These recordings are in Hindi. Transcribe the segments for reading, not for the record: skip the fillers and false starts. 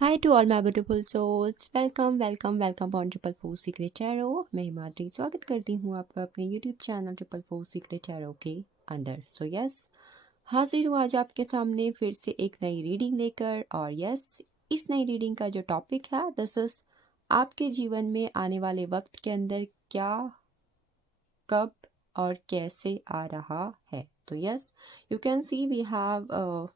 Hi to all my beautiful souls. Welcome on triple four secret tarot. मैं हिमाद्री स्वागत करती हूँ आपका अपने YouTube channel triple four secret tarot के अंदर। सो यस, हाजिर हूँ आज आपके सामने फिर से एक नई रीडिंग लेकर। और यस, इस नई रीडिंग का जो टॉपिक है दिस इज आपके जीवन में आने वाले वक्त के अंदर क्या, कब और कैसे आ रहा है। तो yes, you can see we have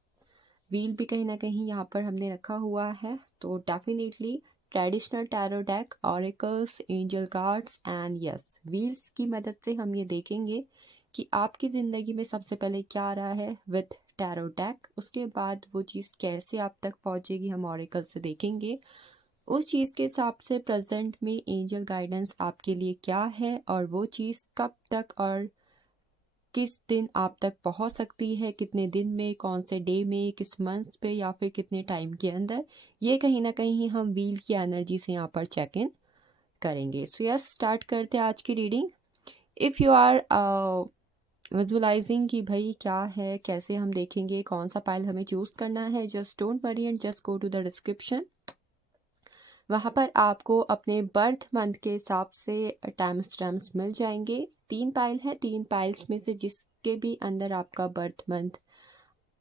wheel भी कहीं ना कहीं यहाँ पर हमने रखा हुआ है। तो definitely traditional tarot deck, auricles, angel cards and yes wheels की मदद से हम ये देखेंगे कि आपकी ज़िंदगी में सबसे पहले क्या आ रहा है विथ टैरो डेक। उसके बाद वो चीज़ कैसे आप तक पहुँचेगी हम ऑरिकल से देखेंगे। उस चीज़ के हिसाब से प्रेजेंट में एंजल गाइडेंस आपके लिए क्या है और वो चीज़ कब तक और किस दिन आप तक पहुंच सकती है, कितने दिन में, कौन से डे में, किस मंथ पे या फिर कितने टाइम के अंदर, ये कहीं ना कहीं हम व्हील की एनर्जी से यहाँ पर चेक इन करेंगे। सो यस, स्टार्ट करते हैं आज की reading. If you are visualizing कि भाई क्या है, कैसे हम देखेंगे, कौन सा पाइल हमें चूज़ करना है, just don't worry and just go to the description. वहाँ पर आपको अपने बर्थ मंथ के हिसाब से टाइम स्टैम्प्स मिल जाएंगे। 3 पाइल है, 3 पाइल्स में से जिसके भी अंदर आपका बर्थ मंथ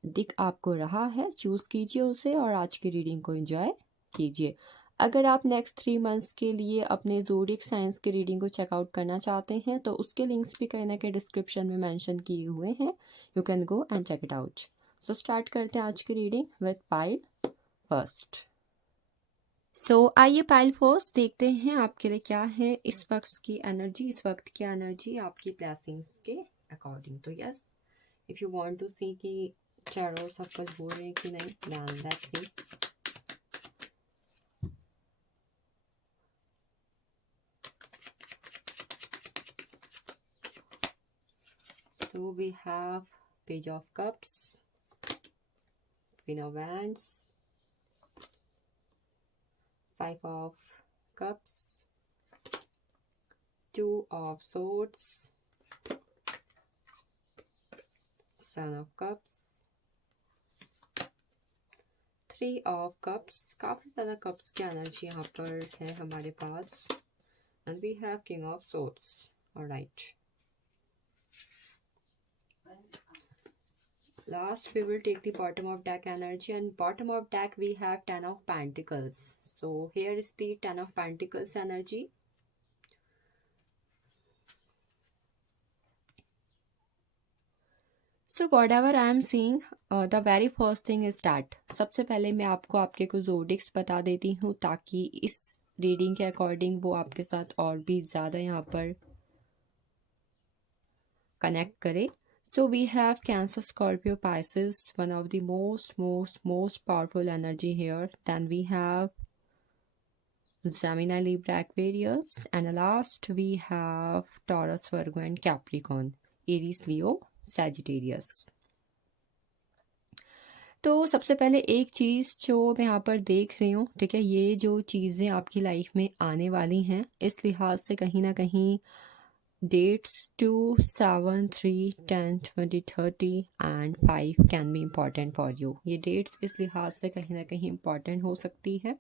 दिख आपको रहा है चूज़ कीजिए उसे और आज की रीडिंग को एंजॉय कीजिए। अगर आप नेक्स्ट 3 मंथ्स के लिए अपने ज़ोडिएक साइंस की रीडिंग को चेकआउट करना चाहते हैं तो उसके लिंक्स भी कहीं ना कहीं डिस्क्रिप्शन में मेंशन किए हुए हैं। You can go and check it out. So start करते हैं आज की रीडिंग विद पाइल फर्स्ट। आइए पाइल फर्स्ट देखते हैं आपके लिए क्या है इस वक्त की एनर्जी, इस वक्त की एनर्जी आपकी ब्लेसिंग्स के अकॉर्डिंग। तो yes, if you want to see कि टैरो सफल हो रहे हैं कि नहीं, then let's see. So we have page of cups, queen of wands, 5 of cups, 2 of swords, 7 of cups, 3 of cups. काफ़ी ज़्यादा कप्स की एनर्जी यहाँ पर है हमारे पास। And we have King of Swords. All right. Last we will take the bottom of deck energy, and bottom of deck we have 10 of Pentacles. So here is the 10 of Pentacles energy. So whatever I am seeing, the very first thing is that सबसे पहले मैं आपको आपके कुछ जोडिक्स बता देती हूँ ताकि इस रीडिंग के अकॉर्डिंग वो आपके साथ और भी ज़्यादा यहाँ पर कनेक्ट करे. So we have Cancer, Scorpio, Pisces, one of the most powerful energy here. Then we have Gemini, Libra, Aquarius, and last we have Taurus, Virgo, and Capricorn, Aries, Leo, Sagittarius. तो सबसे पहले एक चीज़ जो मैं यहाँ पर देख रही हूँ, ठीक है, ये जो चीज़ें आपकी लाइफ में आने वाली हैं इस लिहाज से कहीं ना कहीं dates 2, 7, 3, 10, 20, 30 and 5 can be important for you. ये dates इस लिहाज से कहीं ना कहीं important हो सकती है।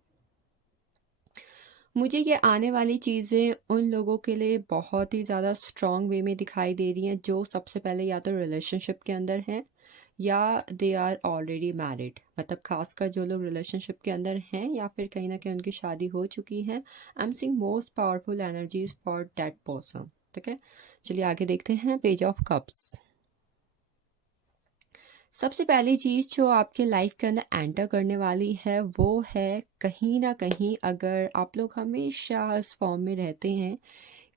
मुझे ये आने वाली चीज़ें उन लोगों के लिए बहुत ही ज़्यादा स्ट्रॉन्ग वे में दिखाई दे रही हैं जो सबसे पहले या तो रिलेशनशिप के अंदर हैं या दे आर ऑलरेडी मैरिड, मतलब खासकर जो लोग रिलेशनशिप के अंदर हैं या फिर कहीं ना कहीं उनकी शादी हो चुकी है। I am seeing most powerful energies for that person. ठीक है, चलिए आगे देखते हैं पेज ऑफ कप्स। सबसे पहली चीज़ जो आपके लाइफ के अंदर एंटर करने वाली है वो है कहीं ना कहीं, अगर आप लोग हमेशा इस फॉर्म में रहते हैं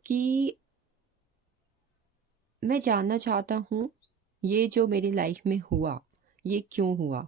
कि मैं जानना चाहता हूँ ये जो मेरी लाइफ में हुआ ये क्यों हुआ,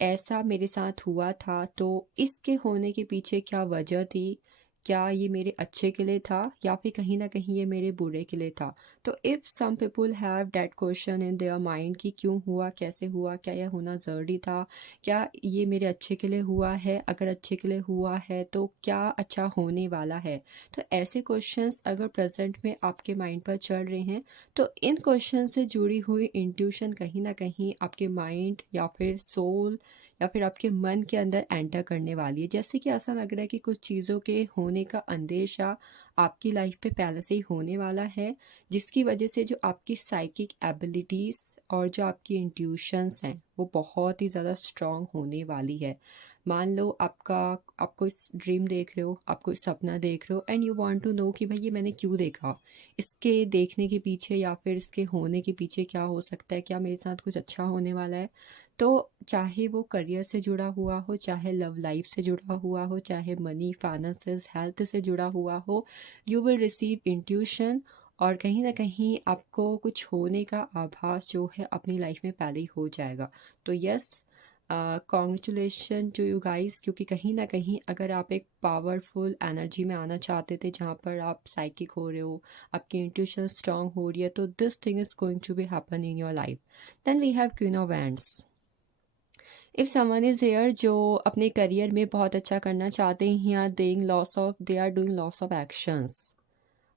ऐसा मेरे साथ हुआ था तो इसके होने के पीछे क्या वजह थी, क्या ये मेरे अच्छे के लिए था या फिर कहीं ना कहीं ये मेरे बुरे के लिए था। तो if some people have that question in their mind कि क्यों हुआ, कैसे हुआ, क्या यह होना ज़रूरी था, क्या ये मेरे अच्छे के लिए हुआ है, अगर अच्छे के लिए हुआ है तो क्या अच्छा होने वाला है। तो ऐसे क्वेश्चंस अगर प्रेजेंट में आपके माइंड पर चल रहे हैं तो इन क्वेश्चन से जुड़ी हुई इंट्यूशन कहीं ना कहीं आपके माइंड या फिर सोल या फिर आपके मन के अंदर एंटर करने वाली है। जैसे कि ऐसा लग रहा है कि कुछ चीज़ों के होने का अंदेशा आपकी लाइफ पे पहले से ही होने वाला है, जिसकी वजह से जो आपकी साइकिक एबिलिटीज़ और जो आपकी इंट्यूशंस हैं वो बहुत ही ज़्यादा स्ट्रांग होने वाली है। मान लो आप कोई ड्रीम देख रहे हो, आप कोई सपना देख रहे हो and you want to know कि भाई ये मैंने क्यों देखा, इसके देखने के पीछे या फिर इसके होने के पीछे क्या हो सकता है, क्या मेरे साथ कुछ अच्छा होने वाला है। तो चाहे वो करियर से जुड़ा हुआ हो, चाहे लव लाइफ से जुड़ा हुआ हो, चाहे मनी फाइनेंसेस हेल्थ से जुड़ा हुआ हो, यू विल रिसीव इंट्यूशन और कहीं ना कहीं आपको कुछ होने का आभास जो है अपनी लाइफ में पहले ही हो जाएगा। तो yes, congratulation to you guys, क्योंकि कहीं ना कहीं अगर आप एक पावरफुल एनर्जी में आना चाहते थे जहाँ पर आप साइकिक हो रहे हो, आपकी इंट्यूशन स्ट्रांग हो रही है, तो this thing is going to be happen in your life. Then we have queen of wands. If someone is here जो अपने करियर में बहुत अच्छा करना चाहते हैं, they are doing lots of actions.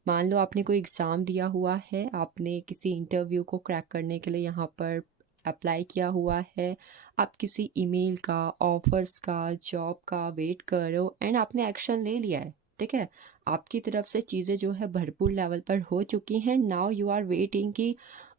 मान लो आपने कोई एग्ज़ाम दिया हुआ है, आपने किसी इंटरव्यू को क्रैक करने के लिए यहाँ पर अप्लाई किया हुआ है, आप किसी ईमेल का, ऑफर्स का, जॉब का वेट कर रहे हो एंड आपने एक्शन ले लिया है, ठीक है, आपकी तरफ से चीज़ें जो है भरपूर लेवल पर हो चुकी हैं। नाउ यू आर वेटिंग कि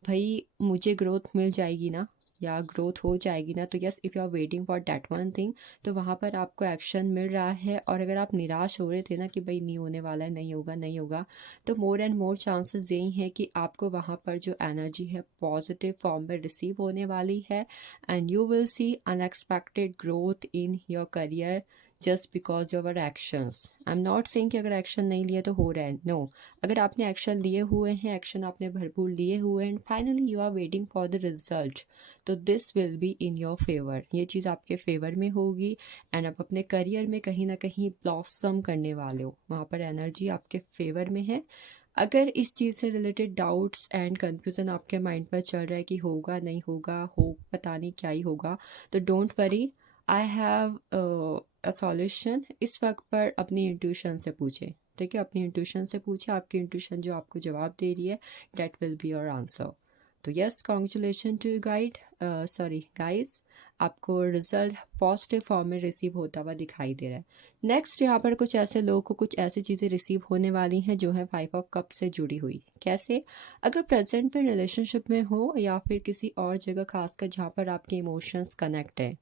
भाई मुझे ग्रोथ मिल जाएगी ना, या ग्रोथ हो जाएगी ना। तो yes, if you are waiting for that one thing, तो वहाँ पर आपको एक्शन मिल रहा है। और अगर आप निराश हो रहे थे ना कि भाई नहीं होने वाला है, नहीं होगा नहीं होगा, तो मोर एंड मोर चांसेस यही है कि आपको वहाँ पर जो एनर्जी है पॉजिटिव फॉर्म में रिसीव होने वाली है and you will C unexpected growth in your career just because your actions. I am not saying कि अगर एक्शन नहीं लिए तो हो रहा है, नो, अगर आपने एक्शन लिए हुए हैं, एक्शन आपने भरपूर लिए हुए हैं, finally you are waiting for the result, तो this will be in your favour, ये चीज़ आपके फेवर में होगी एंड आप अपने करियर में कहीं ना कहीं ब्लॉसम करने वाले हो, वहाँ पर एनर्जी आपके फेवर में है। अगर इस चीज़ से रिलेटेड डाउट्स एंड कन्फ्यूज़न आपके माइंड पर चल रहा है कि होगा नहीं होगा, हो पता नहीं क्या ही होगा, तो don't worry, I have a solution. इस वक्त पर अपनी इंट्यूशन से पूछें, ठीक है, अपनी इंट्यूशन से पूछे, आपकी इंट्यूशन जो आपको जवाब दे रही है that will be your answer. तो यस, कॉन्ग्रेचुलेशन टू गाइस, आपको रिजल्ट पॉजिटिव फॉर्म में रिसीव होता हुआ दिखाई दे रहा है। नेक्स्ट यहाँ पर कुछ ऐसे लोगों को कुछ ऐसी चीज़ें रिसीव होने वाली हैं जो है 5 ऑफ कप से जुड़ी हुई। कैसे? अगर प्रेजेंट में रिलेशनशिप में हो या फिर किसी और जगह, खासकर जहाँ पर आपके इमोशंस कनेक्ट है,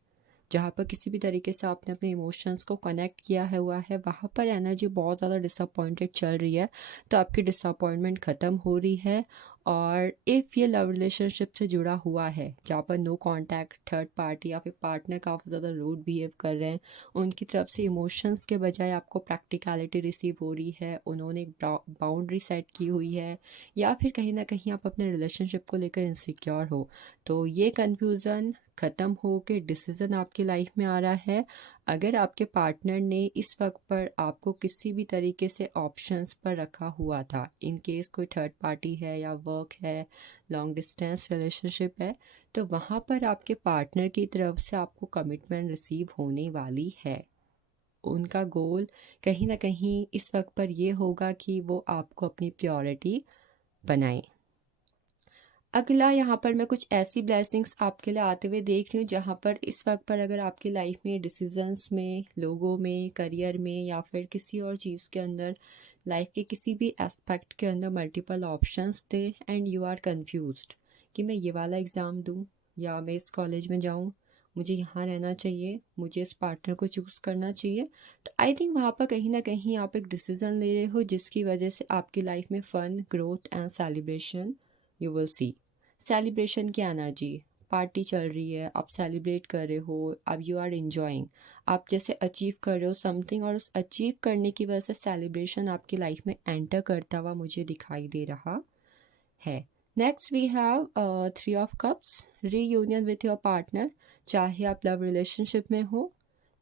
जहाँ पर किसी भी तरीके से आपने अपने इमोशंस को कनेक्ट किया है हुआ है, वहाँ पर एनर्जी बहुत ज़्यादा डिसअपॉइंटेड चल रही है, तो आपकी डिसअपॉइंटमेंट ख़त्म हो रही है। और इफ़ ये लव रिलेशनशिप से जुड़ा हुआ है जहाँ पर नो कांटेक्ट, थर्ड पार्टी या फिर पार्टनर काफ़ी ज़्यादा रूड बिहेव कर रहे हैं, उनकी तरफ से इमोशंस के बजाय आपको प्रैक्टिकलिटी रिसीव हो रही है, उन्होंने एक बाउंड्री सेट की हुई है, या फिर कहीं ना कहीं आप अपने रिलेशनशिप को लेकर इनसिक्योर हो, तो ये कन्फ्यूज़न ख़त्म हो के डिसीज़न आपकी लाइफ में आ रहा है। अगर आपके पार्टनर ने इस वक्त पर आपको किसी भी तरीके से ऑप्शंस पर रखा हुआ था, इन केस कोई थर्ड पार्टी है या वर्क है, लॉन्ग डिस्टेंस रिलेशनशिप है, तो वहाँ पर आपके पार्टनर की तरफ से आपको कमिटमेंट रिसीव होने वाली है। उनका गोल कहीं ना कहीं इस वक्त पर ये होगा कि वो आपको अपनी प्रायोरिटी बनाएं। अगला यहाँ पर मैं कुछ ऐसी ब्लेसिंग्स आपके लिए आते हुए देख रही हूँ जहाँ पर इस वक्त पर अगर आपकी लाइफ में डिसीजंस में, लोगों में, करियर में या फिर किसी और चीज़ के अंदर, लाइफ के किसी भी एस्पेक्ट के अंदर मल्टीपल ऑप्शंस थे एंड यू आर कंफ्यूज्ड कि मैं ये वाला एग्ज़ाम दूँ या मैं इस कॉलेज में जाऊँ, मुझे यहाँ रहना चाहिए, मुझे इस पार्टनर को चूज़ करना चाहिए, तो आई थिंक वहाँ पर कहीं ना कहीं आप एक डिसीज़न ले रहे हो जिसकी वजह से आपकी लाइफ में fun, growth and celebration you will see. Celebration की एनर्जी, पार्टी चल रही है, आप सेलिब्रेट कर रहे हो, अब यू आर इंजॉइंग, आप जैसे अचीव कर रहे हो समथिंग और उस अचीव करने की वजह से सेलिब्रेशन आपकी लाइफ में एंटर करता हुआ मुझे दिखाई दे रहा है। Next we have 3 of cups, reunion with your partner, चाहे आप लव रिलेशनशिप में हो,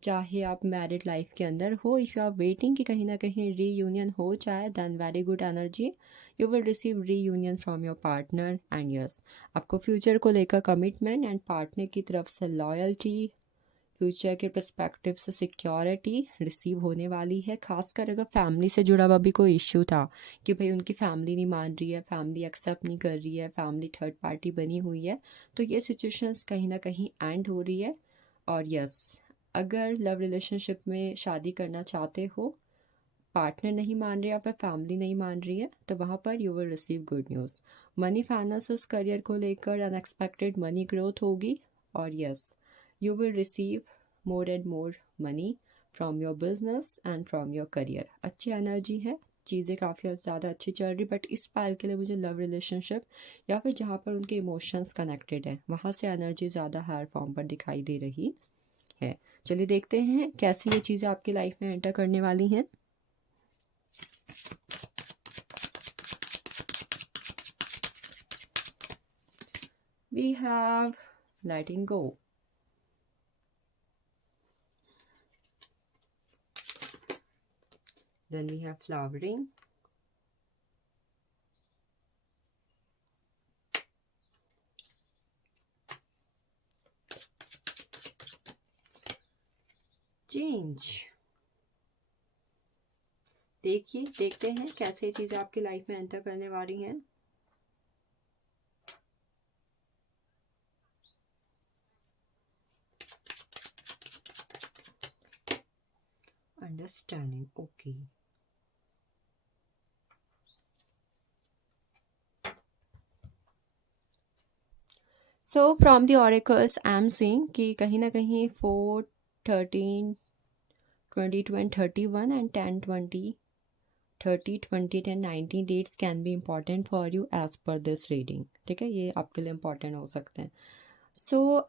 चाहे आप मैरिड लाइफ के अंदर हो, इफ़ यू आर वेटिंग कि कहीं ना कहीं रीयूनियन हो जाए, then very good energy, you will receive reunion from your partner and yes, आपको फ्यूचर को लेकर कमिटमेंट एंड पार्टनर की तरफ से लॉयल्टी, फ्यूचर के पर्सपेक्टिव से सिक्योरिटी रिसीव होने वाली है। खासकर अगर फैमिली से जुड़ा हुआ भी कोई इश्यू था कि भाई उनकी फैमिली नहीं मान रही है, फैमिली एक्सेप्ट नहीं कर रही है, फैमिली थर्ड पार्टी बनी हुई है, तो ये सिचुएशंस कहीं ना कहीं एंड हो रही है। और यस, अगर लव रिलेशनशिप में शादी करना चाहते हो, पार्टनर नहीं मान रहे या फिर फैमिली नहीं मान रही है, तो वहाँ पर you will receive good news. Money finances career को लेकर अनएक्सपेक्टेड मनी ग्रोथ होगी। और yes, you will receive more and more money from your business and from your career. अच्छी एनर्जी है, चीज़ें काफ़ी ज़्यादा अच्छी चल रही, बट इस पायल के लिए मुझे लव रिलेशनशिप या फिर जहाँ पर उनके इमोशंस कनेक्टेड है वहाँ से एनर्जी ज़्यादा हायर फॉर्म पर दिखाई दे रही है। चलिए देखते हैं कैसी ये चीज़ें आपकी लाइफ में एंटर करने वाली हैं। We have letting go. Then we have flowering. Change. देखते हैं कैसे चीज़ें आपकी लाइफ में एंटर करने वाली हैं। Understanding. Okay. So from the oracles I am seeing कि कहीं ना कहीं 4, 13, 22 and 31 and 10, 20, 30, 20, 10, 19 dates can be important for you as per this reading। ठीक है, ये आपके लिए important हो सकते हैं।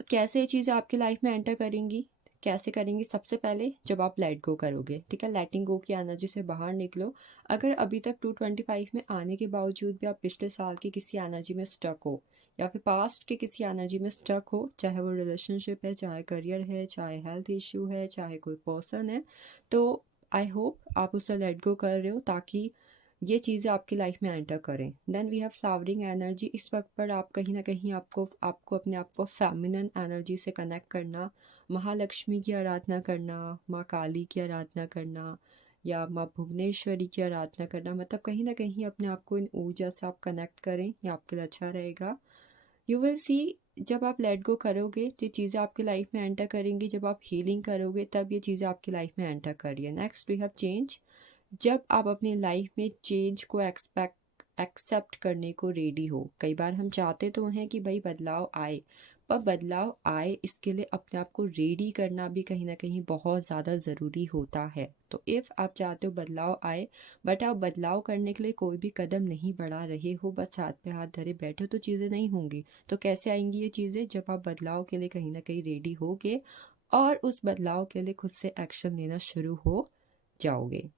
कैसे ये चीज़ें आपकी लाइफ में एंटर करेंगी, कैसे करेंगी? सबसे पहले जब आप लेट गो करोगे, ठीक है, लेटिंग गो की एनर्जी से बाहर निकलो। अगर अभी तक 225 में आने के बावजूद भी आप पिछले साल की किसी एनर्जी में स्टक हो या फिर पास्ट के किसी एनर्जी में स्टक हो, चाहे वो रिलेशनशिप है, चाहे करियर है, चाहे हेल्थ इश्यू है, चाहे कोई पर्सन है, तो आई होप आप उससे लेट गो कर रहे हो ताकि ये चीज़ें आपकी लाइफ में एंटर करें। Then we have flowering energy. इस वक्त पर आप कहीं ना कहीं आपको अपने आप को फेमिनिन एनर्जी से कनेक्ट करना, महालक्ष्मी की आराधना करना, माँ काली की आराधना करना या माँ भुवनेश्वरी की आराधना करना, मतलब कहीं ना कहीं अपने आप को इन ऊर्जा से आप कनेक्ट करें, ये आपके लिए अच्छा रहेगा। यू विल सी, जब आप लेट गो करोगे तो ये चीज़ें आपकी लाइफ में एंटर करेंगी, जब आप हीलिंग करोगे तब ये चीज़ें आपकी लाइफ में एंटर करिए। Next we have change. जब आप अपनी लाइफ में चेंज को एक्सेप्ट करने को रेडी हो। कई बार हम चाहते तो हैं कि भाई बदलाव आए, पर बदलाव आए इसके लिए अपने आप को रेडी करना भी कहीं ना कहीं बहुत ज़्यादा ज़रूरी होता है। तो इफ़ आप चाहते हो बदलाव आए बट आप बदलाव करने के लिए कोई भी कदम नहीं बढ़ा रहे हो, बस हाथ पे हाथ धरे बैठे हो, तो चीज़ें नहीं होंगी। तो कैसे आएंगी ये चीज़ें? जब आप बदलाव के लिए कहीं ना कहीं रेडी होगे और उस बदलाव के लिए खुद से एक्शन लेना शुरू हो जाओगे।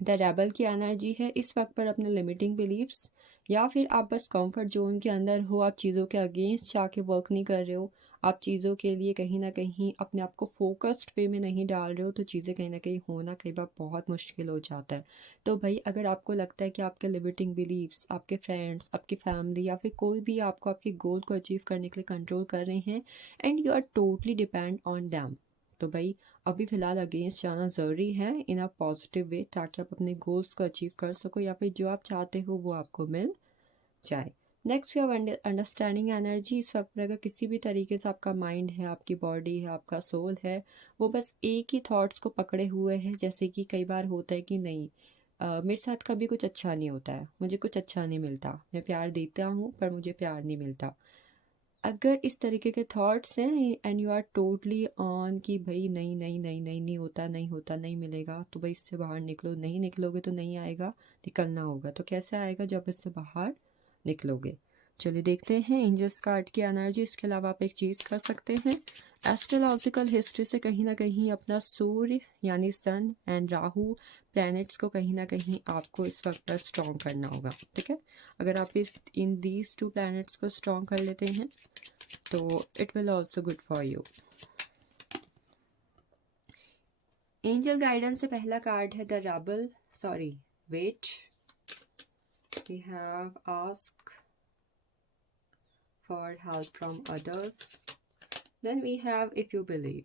द रेबल की एनर्जी है इस वक्त पर अपने लिमिटिंग बिलीव्स या फिर आप बस कंफर्ट जोन के अंदर हो, आप चीज़ों के अगेंस्ट जाके वर्क नहीं कर रहे हो, आप चीज़ों के लिए कहीं ना कहीं अपने आप को फोकस्ड वे में नहीं डाल रहे हो, तो चीज़ें कहीं ना कहीं होना कई बार बहुत मुश्किल हो जाता है। तो भाई अगर आपको लगता है कि आपके लिमिटिंग बिलीव्स, आपके फ्रेंड्स, आपकी फैमिली या फिर कोई भी आपको आपके गोल को अचीव करने के लिए कंट्रोल कर रहे हैं and you are totally depend on them, तो भाई अभी फ़िलहाल अगेंस्ट जाना ज़रूरी है इन अ पॉजिटिव वे, ताकि आप अपने गोल्स को अचीव कर सको या फिर जो आप चाहते हो वो आपको मिल जाए। Next we have understanding energy. इस वक्त पर अगर किसी भी तरीके से आपका माइंड है, आपकी बॉडी है, आपका सोल है, वो बस एक ही थॉट्स को पकड़े हुए है, जैसे कि कई बार होता है कि नहीं मेरे साथ कभी कुछ अच्छा नहीं होता है, मुझे कुछ अच्छा नहीं मिलता, मैं प्यार देता हूँ पर मुझे प्यार नहीं मिलता। अगर इस तरीके के थॉट्स हैं and you are totally on कि भाई नहीं नहीं नहीं नहीं नहीं होता, नहीं होता, नहीं मिलेगा, तो भाई इससे बाहर निकलो। नहीं निकलोगे तो नहीं आएगा, निकलना होगा। तो कैसे आएगा? जब इससे बाहर निकलोगे। चलिए देखते हैं एंजल्स कार्ड की एनर्जी। इसके अलावा आप एक चीज़ कर सकते हैं, एस्ट्रोलॉजिकल हिस्ट्री से कहीं ना कहीं अपना सूर्य यानी सन एंड राहु प्लैनेट्स को कहीं ना कहीं आपको इस वक्त पर स्ट्रॉन्ग करना होगा। ठीक है, अगर आप इन दीज 2 प्लैनेट्स को स्ट्रॉन्ग कर लेते हैं तो it will also good for you. Angel guidance से पहला कार्ड है the rebel, sorry wait, we have ask for help from others, then we have if you believe.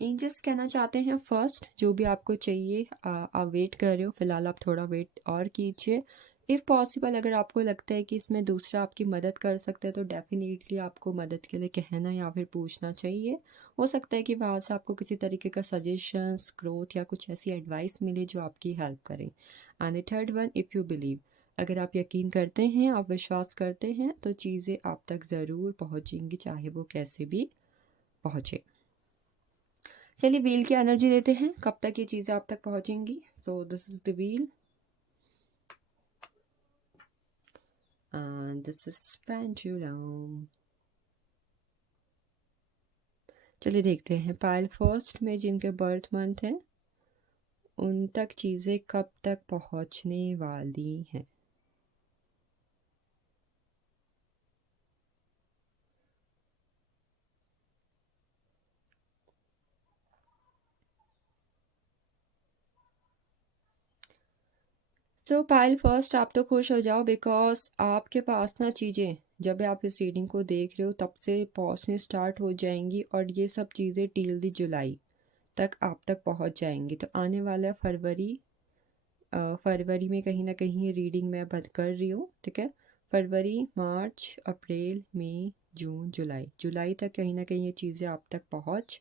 Angels कहना चाहते हैं फर्स्ट जो भी आपको चाहिए आप वेट कर रहे हो, फिलहाल आप थोड़ा वेट और कीजिए। इफ़ पॉसिबल अगर आपको लगता है कि इसमें दूसरा आपकी मदद कर सकता है तो डेफ़िनेटली आपको मदद के लिए कहना या फिर पूछना चाहिए। हो सकता है कि वहाँ से आपको किसी तरीके का सजेशंस, ग्रोथ या कुछ ऐसी एडवाइस मिले जो आपकी हेल्प करें। And the third one, if you believe, अगर आप यकीन करते हैं, आप विश्वास करते हैं तो चीज़ें आप तक ज़रूर पहुँचेंगी, चाहे वो कैसे भी पहुँचे। चलिए व्हील की एनर्जी देते हैं, कब तक ये चीज़ें आप तक पहुँचेंगी। So this is the wheel and this is pendulum। चलिए देखते हैं पाइल फर्स्ट में जिनके बर्थ मंथ है उन तक चीज़ें कब तक पहुंचने वाली हैं। सो पाइल फर्स्ट, आप तो खुश हो जाओ बिकॉज आपके पास ना चीज़ें जब आप इस रीडिंग को देख रहे हो तब से पहुंचने स्टार्ट हो जाएंगी और ये सब चीज़ें टिल द जुलाई तक आप तक पहुंच जाएंगी। तो आने वाला फरवरी में कहीं ना कहीं रीडिंग मैं बंद कर रही हूँ, ठीक है। फरवरी, मार्च, अप्रैल, मई, जून, जुलाई तक कहीं ना कहीं ये चीज़ें आप तक पहुँच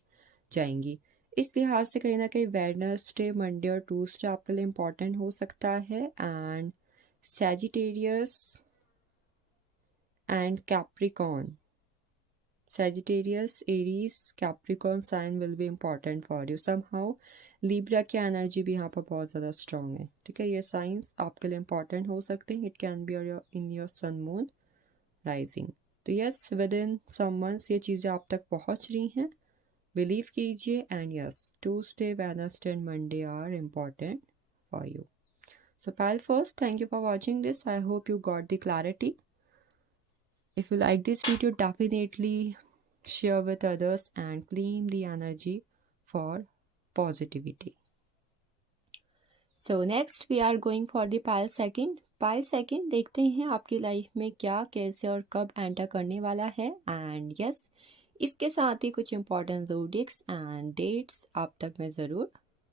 जाएंगी। इस लिहाज से कहीं ना कहीं वेडनेसडे, मंडे और ट्यूसडे आपके लिए इम्पॉर्टेंट हो सकता है। And Sagittarius and Capricorn, Sagittarius, Aries, Capricorn sign will be important for you somehow। Libra की एनर्जी भी यहाँ पर बहुत ज़्यादा स्ट्रॉन्ग है, ठीक है। ये साइंस आपके लिए इम्पॉर्टेंट हो सकते हैं। It can be in your sun moon rising. तो yes, within some months ये चीज़ें आप तक पहुँच रही हैं, बिलीव कीजिए। And yes, Tuesday, Wednesday and Monday are important for you. So pile first, thank you for watching this. I hope you got the clarity. If you like this video, definitely share with others and claim the energy for positivity। So next we are going for the pile second। pile second देखते हैं आपकी लाइफ में क्या, कैसे और कब एंटर करने वाला है। एंड यस, इसके साथ ही कुछ इंपॉर्टेंट ज़ोडिएक्स एंड डेट्स आप तक मैं ज़रूर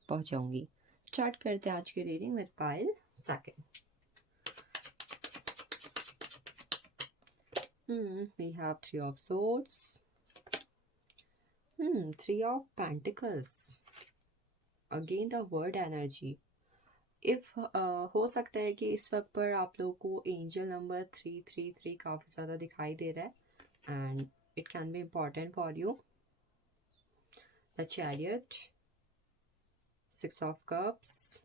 पहुंचाऊंगी। स्टार्ट करते हैं आज की reading with pile second. We have Three of Swords, Three of Pentacles, again the word energy। If हो सकता है कि इस वक्त पर आप लोगों को एंजल नंबर 333 काफ़ी ज़्यादा दिखाई दे रहा है and it can be important for you. The chariot, six of cups,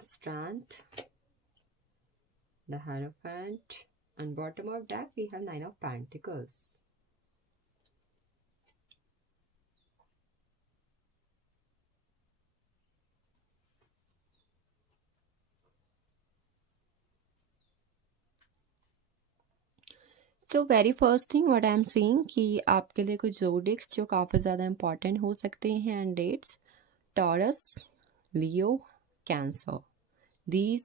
strength, the hierophant and bottom of deck we have Nine of Pentacles। So very first thing what I am seeing कि आपके लिए कुछ ज़ोडिएक्स जो काफ़ी ज़्यादा इंपॉर्टेंट हो सकते हैं and dates, Taurus, Leo, Cancer. These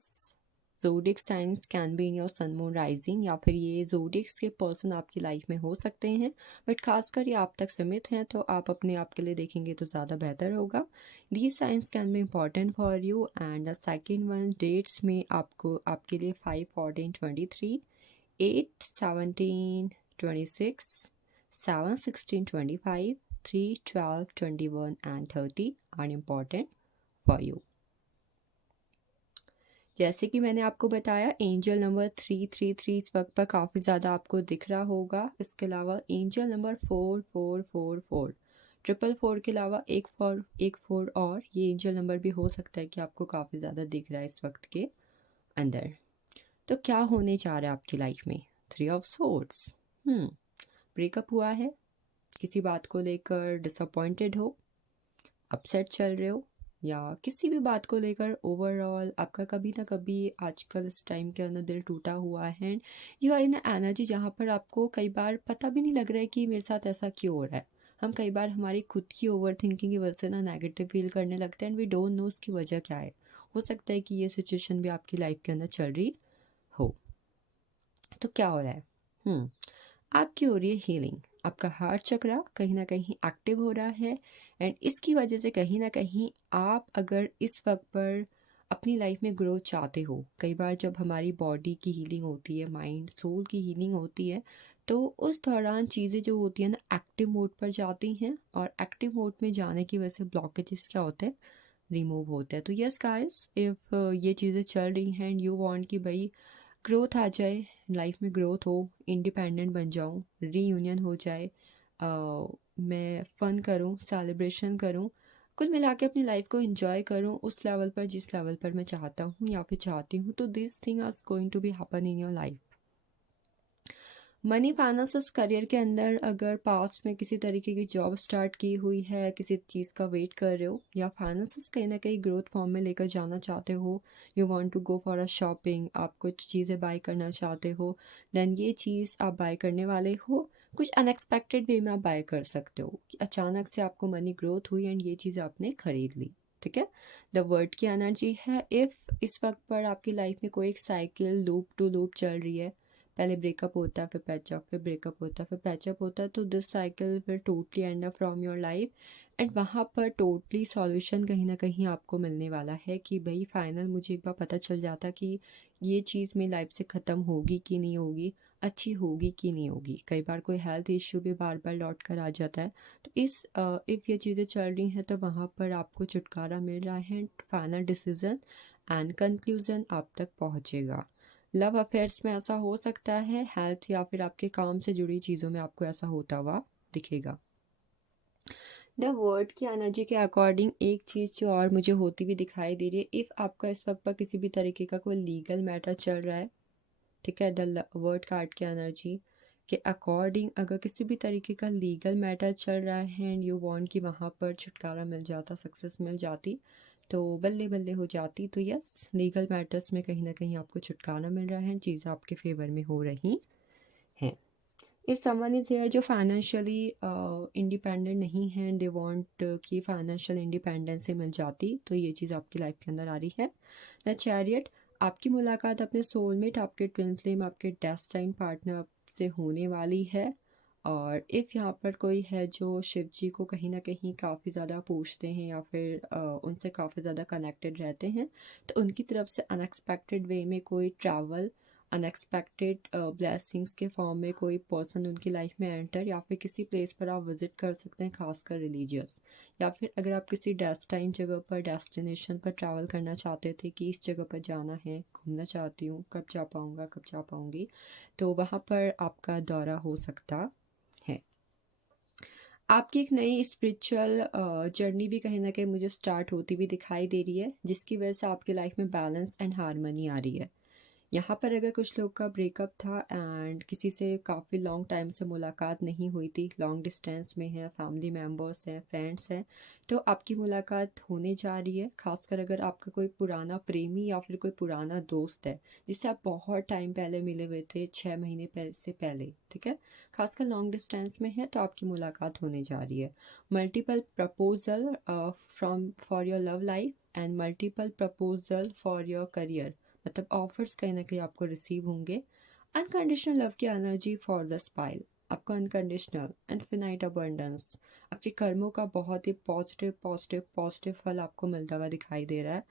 zodiac signs can be in your sun moon rising, या फिर ये ज़ोडिएक्स के पर्सन आपकी लाइफ में हो सकते हैं, बट खासकर ये आप तक सीमित हैं तो आप अपने आप के लिए देखेंगे तो ज़्यादा बेहतर होगा। These signs can be important for you. And the second one, dates में आपको आपके लिए 5, 14, 23, 8, 17, 26, 7, 16, 25, 3, 12, 21 and 30 are important for you। जैसे कि मैंने आपको बताया एंजल नंबर 333 इस वक्त पर काफ़ी ज़्यादा आपको दिख रहा होगा। इसके अलावा एंजल नंबर 4444, 444 के अलावा एक फोर और ये एंजल नंबर भी हो सकता है कि आपको काफ़ी ज़्यादा दिख रहा है इस वक्त के अंदर। तो क्या होने जा रहा है आपकी लाइफ में? थ्री ऑफ सोर्ड्स, ब्रेकअप हुआ है, किसी बात को लेकर डिसअपॉइंटेड हो, अपसेट चल रहे हो, या किसी भी बात को लेकर ओवरऑल आपका कभी ना कभी आजकल इस टाइम के अंदर दिल टूटा हुआ है। यू आर इन एनर्जी जहाँ पर आपको कई बार पता भी नहीं लग रहा है कि मेरे साथ ऐसा क्यों हो रहा है। हम कई बार हमारी खुद की ओवर थिंकिंग की वजह से ना नेगेटिव फील करने लगते हैं एंड वी डोंट नो उसकी वजह क्या है। हो सकता है कि ये सिचुएशन भी आपकी लाइफ के अंदर चल रही हो। तो क्या हो रहा है? आपकी हो रही है हीलिंग। आपका हार्ट चक्रा कहीं ना कहीं एक्टिव हो रहा है एंड इसकी वजह से कहीं ना कहीं आप अगर इस वक्त पर अपनी लाइफ में ग्रोथ चाहते हो। कई बार जब हमारी बॉडी की हीलिंग होती है, माइंड सोल की हीलिंग होती है, तो उस दौरान चीज़ें जो होती हैं ना एक्टिव मोड पर जाती हैं, और एक्टिव मोड में जाने की वजह से ब्लॉकेजेस क्या होते हैं, रिमूव होते हैं। तो यस गाइस, इफ़ ये चीज़ें चल रही हैं एंड यू वांट कि भाई ग्रोथ आ जाए, लाइफ में ग्रोथ हो, इंडिपेंडेंट बन जाऊँ, रीयूनियन हो जाए, मैं फ़न करूँ, सेलिब्रेशन करूँ, कुल मिला के अपनी लाइफ को एंजॉय करूँ उस लेवल पर जिस लेवल पर मैं चाहता हूँ या फिर चाहती हूँ, तो this thing are going to be happen in your life. Money finance career के अंदर अगर पास्ट में किसी तरीके की जॉब स्टार्ट की हुई है, किसी चीज़ का वेट कर रहे हो, या फाइनेंस कहीं ना कहीं ग्रोथ फॉर्म में लेकर जाना चाहते हो, you want to go for a shopping, आप कुछ चीज़ें बाय करना चाहते हो, देन ये चीज़ आप बाय करने वाले हो, कुछ अनएक्सपेक्टेड वे में आप बाय कर सकते हो कि अचानक से आपको मनी ग्रोथ हुई एंड ये चीज़ आपने खरीद ली। ठीक है, द वर्ड की एनर्जी है इफ़ इस वक्त पर आपकी लाइफ में कोई एक साइकिल लूप टू लूप चल रही है, पहले ब्रेकअप होता है, फिर पैचअप, फिर ब्रेकअप होता है, फिर पैचअप होता है, तो this cycle will totally and up from your life, and वहाँ पर टोटली सॉल्यूशन कहीं ना कहीं आपको मिलने वाला है कि भाई फाइनल मुझे एक बार पता चल जाता कि ये चीज़ मेरी लाइफ से ख़त्म होगी कि नहीं होगी, अच्छी होगी कि नहीं होगी। कई बार कोई हेल्थ इश्यू भी बार बार लौट कर आ जाता है, तो इफ़ ये चीज़ें चल रही हैं तो वहाँ पर आपको छुटकारा मिल रहा है, फाइनल डिसीजन एंड कंक्लूजन आप तक पहुँचेगा। लव अफेयर्स में ऐसा हो सकता है, हेल्थ या फिर आपके काम से जुड़ी चीज़ों में आपको ऐसा होता हुआ दिखेगा। द वर्ड की एनर्जी के अकॉर्डिंग एक चीज़ जो और मुझे होती हुई दिखाई दे रही है, इफ़ आपका इस वक्त पर किसी भी तरीके का कोई लीगल मैटर चल रहा है, ठीक है, द वर्ड कार्ड की एनर्जी के अकॉर्डिंग अगर किसी भी तरीके का लीगल मैटर चल रहा है एंड यू वांट कि वहाँ पर छुटकारा मिल जाता, सक्सेस मिल जाती, तो बल्ले बल्ले हो जाती, तो यस, लीगल मैटर्स में कहीं ना कहीं आपको छुटकारा मिल रहा है, चीज़ें आपके फेवर में हो रही हैं। इफ़ समवन इज़ हेयर जो फाइनेंशियली इंडिपेंडेंट नहीं है, दे वांट कि फाइनेंशियल इंडिपेंडेंस से मिल जाती, तो ये चीज़ आपकी लाइफ के अंदर आ रही है। द चैरियट, आपकी मुलाकात अपने सोलमेट, आपके ट्विन फ्लेम, आपके डेस्टाइन पार्टनर से होने वाली है। और इफ़ यहाँ पर कोई है जो शिव जी को कहीं ना कहीं काफ़ी ज़्यादा पूछते हैं या फिर उनसे काफ़ी ज़्यादा कनेक्टेड रहते हैं, तो उनकी तरफ से अनएक्सपेक्टेड वे में कोई ट्रैवल, अनएक्सपेक्टेड ब्लेसिंग्स के फॉर्म में कोई पर्सन उनकी लाइफ में एंटर, या फिर किसी प्लेस पर आप विजिट कर सकते हैं, खासकर रिलीजियस, या फिर अगर आप किसी डेस्टाइन जगह पर, डेस्टिनेशन पर ट्रैवल करना चाहते थे कि इस जगह पर जाना है, घूमना चाहती हूँ, कब जा पाऊँगा, कब जा पाऊँगी, तो वहाँ पर आपका दौरा हो सकता है। आपकी एक नई स्पिरिचुअल जर्नी भी कहीं ना कहीं मुझे स्टार्ट होती हुई दिखाई दे रही है, जिसकी वजह से आपकी लाइफ में बैलेंस एंड हारमोनी आ रही है। यहाँ पर अगर कुछ लोग का ब्रेकअप था एंड किसी से काफ़ी लॉन्ग टाइम से मुलाकात नहीं हुई थी, लॉन्ग डिस्टेंस में है, फैमिली मेम्बर्स हैं, फ्रेंड्स हैं, तो आपकी मुलाकात होने जा रही है। खासकर अगर आपका कोई पुराना प्रेमी या फिर कोई पुराना दोस्त है जिससे आप बहुत टाइम पहले मिले हुए थे, 6 महीने से पहले, ठीक है, खासकर लॉन्ग डिस्टेंस में है, तो आपकी मुलाकात होने जा रही है। Multiple proposal from for your love life and multiple proposal for your career, मतलब ऑफर्स कहीं ना कहीं आपको रिसीव होंगे। अनकंडीशनल लव की एनर्जी फॉर द स्पाइल, आपको अनकंडीशनल इनफिनाइट अबंडेंस, आपके कर्मों का बहुत ही पॉजिटिव पॉजिटिव पॉजिटिव फल आपको मिलता हुआ दिखाई दे रहा है।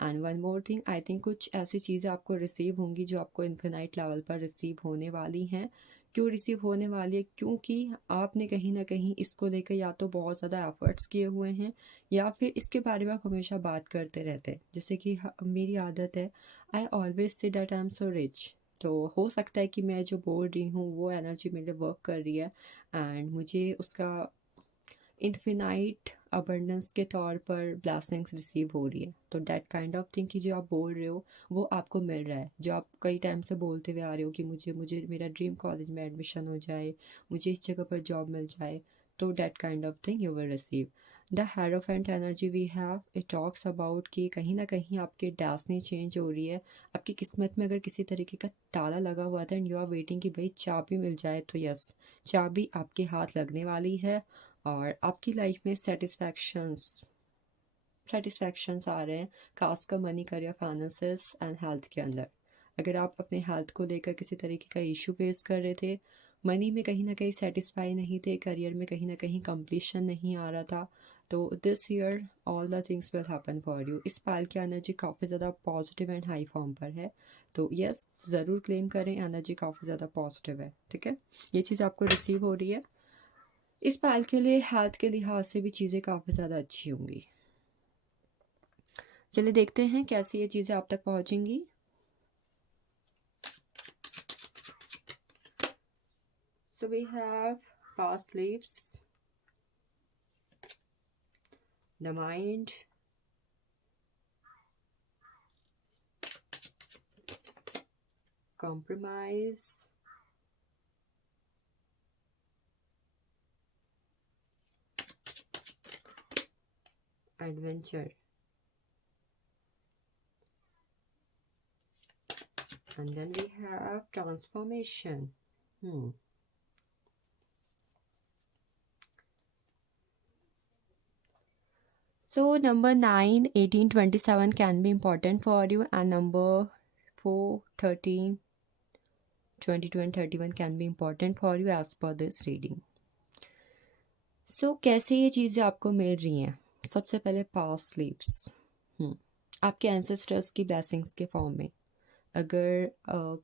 And one more thing, I think कुछ ऐसी चीज़ें आपको रिसीव होंगी जो आपको इन्फिनाइट लेवल पर रिसीव होने वाली हैं। क्यों रिसीव होने वाली है? क्योंकि आपने कहीं ना कहीं इसको लेकर या तो बहुत ज़्यादा एफर्ट्स किए हुए हैं, या फिर इसके बारे में आप हमेशा बात करते रहते हैं। जैसे कि मेरी आदत है, I always say that I am so rich, तो हो सकता है कि मैं जो बोल रही हूँ वो एनर्जी मेरे वर्क कर रही है एंड मुझे उसका इन्फिनाइट अबंडेंस के तौर पर ब्लेसिंग्स रिसीव हो रही है। तो डैट काइंड ऑफ थिंग कि जो आप बोल रहे हो वो आपको मिल रहा है, जो आप कई टाइम से बोलते हुए आ रहे हो कि मुझे मुझे मेरा ड्रीम कॉलेज में एडमिशन हो जाए, मुझे इस जगह पर जॉब मिल जाए, तो that kind of thing you will receive. The hierophant energy we have, it talks about कि कहीं ना कहीं आपकी डेस्टिनी चेंज हो रही है। आपकी किस्मत में अगर किसी तरीके का ताला लगा हुआ था एंड यू आर वेटिंग कि भाई चाबी मिल जाए, तो यस, चाबी आपके हाथ लगने वाली है और आपकी लाइफ में सेटिस्फैक्शंस आ रहे हैं, खासकर money, career, finances and health के अंदर। अगर आप अपने हेल्थ को लेकर किसी तरीके का इशू फेस कर रहे थे, मनी में कहीं ना कहीं सेटिस्फाई नहीं थे, करियर में कहीं ना कहीं कंप्लीशन नहीं आ रहा था, तो this year all the things will happen for you. इस पाल की एनर्जी काफ़ी ज़्यादा पॉजिटिव एंड हाई फॉर्म पर है, तो यस ज़रूर क्लेम करें, एनर्जी काफ़ी ज़्यादा पॉजिटिव है। ठीक है, ये चीज़ आपको रिसीव हो रही है। इस पाल के लिए हेल्थ के लिहाज से भी चीज़ें काफ़ी ज़्यादा अच्छी होंगी। चलिए देखते हैं कैसे ये चीज़ें आप तक पहुँचेंगी। So we have past lives, the mind, compromise, adventure, and then we have transformation. So number 9, 18, 27 can be important for you, and number 4, 13, 22 and 31 can be important for you as per this reading. So कैसे ये चीज़ें आपको मिल रही हैं? सबसे पहले पास्ट लीव्स, आपके एंसेस्टर्स की ब्लेसिंग्स के फॉर्म में। अगर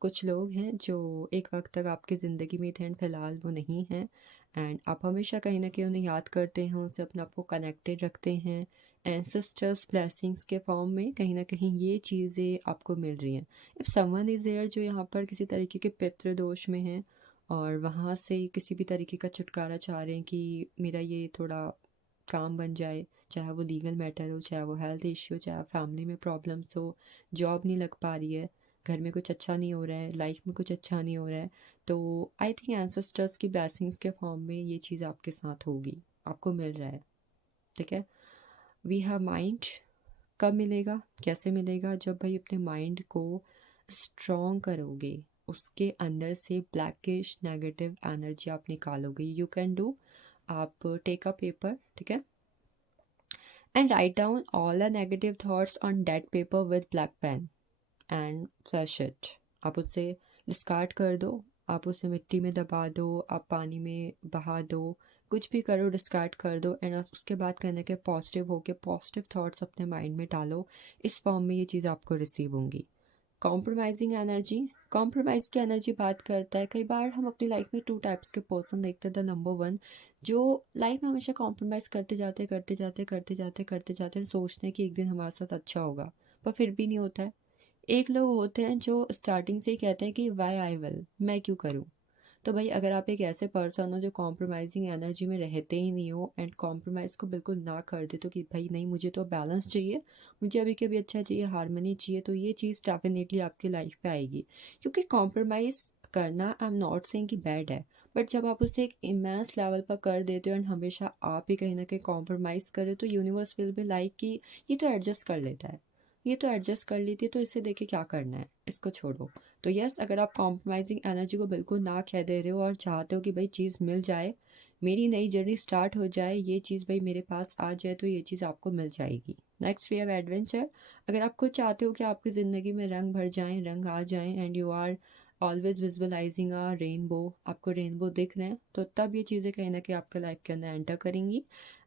कुछ लोग हैं जो एक वक्त तक आपकी ज़िंदगी में थे एंड फ़िलहाल वो नहीं हैं, एंड आप हमेशा कहीं ना कहीं उन्हें याद करते हैं, उनसे अपने आप को कनेक्टेड रखते हैं, एंसेस्टर्स ब्लेसिंग्स के फॉर्म में कहीं ना कहीं ये चीज़ें आपको मिल रही हैं। इफ़ समवन इज़ देयर जो यहाँ पर किसी तरीके के पितृ दोष में हैं और वहाँ से किसी भी तरीके का छुटकारा चाह रहे हैं कि मेरा ये थोड़ा काम बन जाए, चाहे वो लीगल मैटर हो, चाहे वो हेल्थ इश्यू, चाहे फैमिली में प्रॉब्लम्स हो, जॉब नहीं लग पा रही है, घर में कुछ अच्छा नहीं हो रहा है, लाइफ में कुछ अच्छा नहीं हो रहा है, तो आई थिंक एंसेस्टर्स की ब्लेसिंग्स के फॉर्म में ये चीज़ आपके साथ होगी, आपको मिल रहा है। ठीक है, वी हैव माइंड। कब मिलेगा, कैसे मिलेगा? जब भाई अपने माइंड को स्ट्रॉन्ग करोगे, उसके अंदर से ब्लैकिश नेगेटिव एनर्जी आप निकालोगे। यू कैन डू, आप टेक अ पेपर, ठीक है, and write down all the negative thoughts on that paper with black pen and flash it. आप उसे डिस्कार्ड कर दो, आप उसे मिट्टी में दबा दो, आप पानी में बहा दो, कुछ भी करो, डिस्कार्ड कर दो, एंड उसके बाद कहने के पॉजिटिव होके पॉजिटिव थॉट्स अपने माइंड में डालो। इस फॉर्म में ये चीज़ आपको रिसीव होंगी। कॉम्प्रोमाइजिंग एनर्जी, कॉम्प्रोमाइज़ की एनर्जी बात करता है, कई बार हम अपनी लाइफ में 2 टाइप्स के पर्सन देखते हैं। द नंबर 1 जो लाइफ में हमेशा कॉम्प्रोमाइज़ करते जाते सोचते हैं कि एक दिन हमारे साथ अच्छा होगा, पर फिर भी नहीं होता है। एक लोग होते हैं जो स्टार्टिंग से ही कहते हैं कि वाई आई विल, मैं क्यों करूँ। तो भाई अगर आप एक ऐसे पर्सन हो जो कॉम्प्रोमाइजिंग एनर्जी में रहते ही नहीं हो एंड कॉम्प्रोमाइज़ को बिल्कुल ना कर दे, तो कि भाई नहीं मुझे तो बैलेंस चाहिए, मुझे अभी के भी अच्छा चाहिए, हारमोनी चाहिए, तो ये चीज़ डेफिनेटली आपकी लाइफ पे आएगी। क्योंकि कॉम्प्रोमाइज़ करना आई एम नॉट सेइंग कि बैड है, बट जब आप उसे एक इमेंस लेवल पर कर देते हो एंड हमेशा आप ही कहीं ना कहीं कॉम्प्रोमाइज़ करें, तो यूनिवर्स विल बी लाइक कि ये तो एडजस्ट कर लेता है, ये तो एडजस्ट कर लेती है, तो इसे देखे क्या करना है, इसको छोड़ो। तो यस, अगर आप कॉम्प्रोमाइजिंग एनर्जी को बिल्कुल ना कह दे रहे हो और चाहते हो कि भाई चीज़ मिल जाए, मेरी नई जर्नी स्टार्ट हो जाए, ये चीज़ भाई मेरे पास आ जाए, तो ये चीज़ आपको मिल जाएगी। Next we have adventure. अगर आप खुद चाहते हो कि आपकी ज़िंदगी में रंग भर जाएं, रंग आ जाएं, and you are always visualizing a rainbow, आपको रेनबो दिख रहे हैं, तो तब ये चीज़ें कहीं ना कहीं आपके लाइफ के अंदर एंटर करेंगी।